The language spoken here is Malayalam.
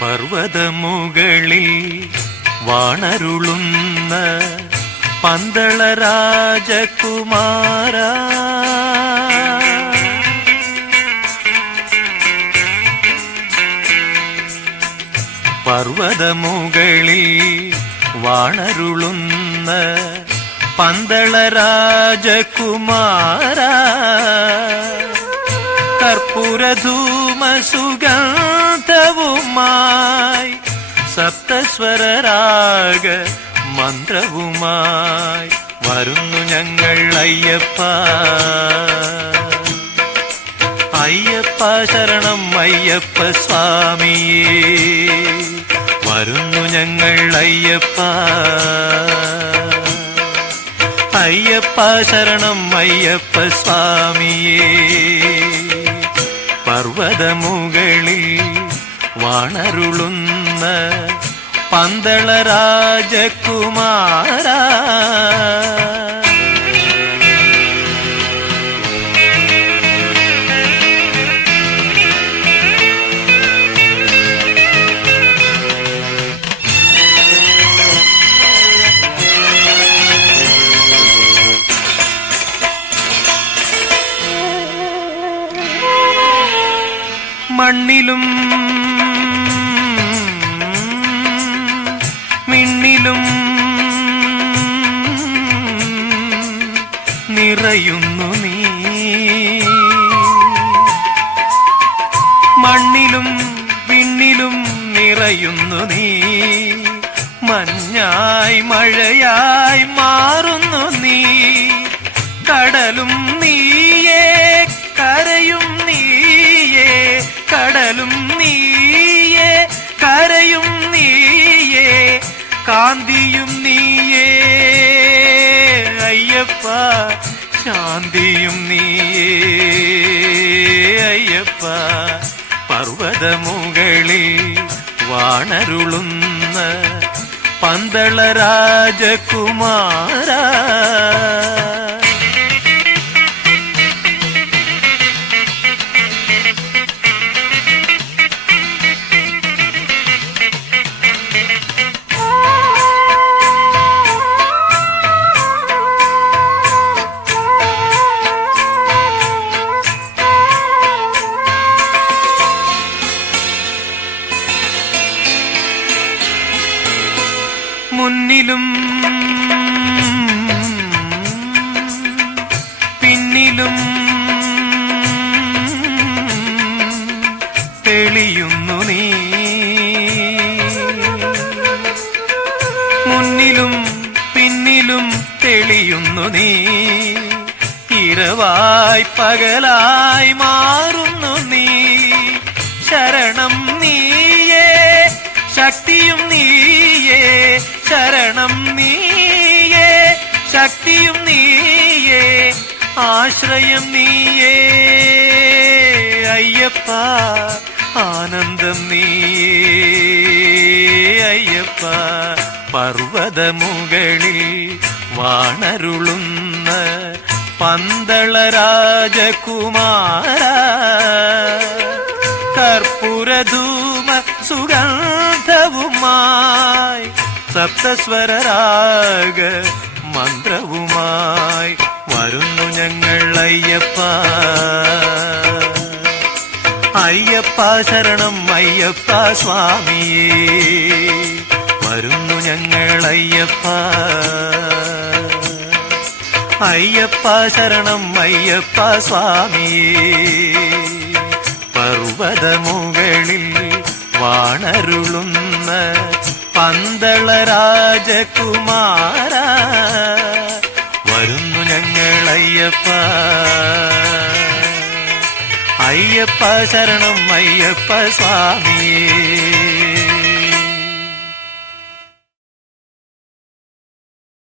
പർവതമുകളിൽ വാണരുളുന്ന പന്തള രാജകുമാര പർവതമുകളിൽ വാണരുളുന്ന പന്തള രാജകുമാര കർപ്പൂരധൂമസുഗന്ധവുമായി സപ്തസ്വരരാഗ മന്ത്രവുമായി വരുന്നു ഞങ്ങൾ അയ്യപ്പ. അയ്യപ്പ ശരണം അയ്യപ്പ സ്വാമിയേ വരുന്നു ഞങ്ങൾ അയ്യപ്പ. അയ്യപ്പ ശരണം അയ്യപ്പ സ്വാമിയേ. പർവതമുകളിൽ വാണരുളുന്ന പന്തള രാജകുമാര മണ്ണിലും മിണ്ണിലും നിറയുന്നു നീ. മണ്ണിലും വിണ്ണിലും നിറയുന്നു നീ. മഞ്ഞായി മഴയായി മാറുന്നു നീ. കടലും കാന്തിയും നീയേ അയ്യപ്പ ശാന്തിയും നീയേ അയ്യപ്പ. പർവതമുകളിൽ വാണരുളുന്ന പന്തള രാജകുമാര മുന്നിലും പിന്നിലും തെളിയുന്നു നീ. മുന്നിലും പിന്നിലും തെളിയുന്നു നീ. ഇരവായി പകലായി മാറുന്നു നീ. ശരണം നീയേ ശക്തിയും നീയേ. ശരണം നീയേ ശക്തിയും നീയേ ആശ്രയം നീയേ. അയ്യപ്പ ആനന്ദം നീയേ. അയ്യപ്പ പർവതമുകളിൽ വാണരുളുന്ന പന്തള രാജകുമാര കർപ്പൂരധൂമ സുഗന്ധവുമായി സപ്തസ്വരരാഗ മന്ത്രവുമായി വരുന്നു ഞങ്ങൾ അയ്യപ്പ. അയ്യപ്പ ശരണം അയ്യപ്പ സ്വാമിയേ വരുന്നു ഞങ്ങൾ അയ്യപ്പ. അയ്യപ്പ ശരണം അയ്യപ്പ സ്വാമിയേ പർവതമുകളിൽ വാണരുളുന്ന പന്തള രാജകുമാര വരുന്നു ഞങ്ങൾ അയ്യപ്പ അയ്യപ്പ ശരണം അയ്യപ്പ സ്വാമിയേ.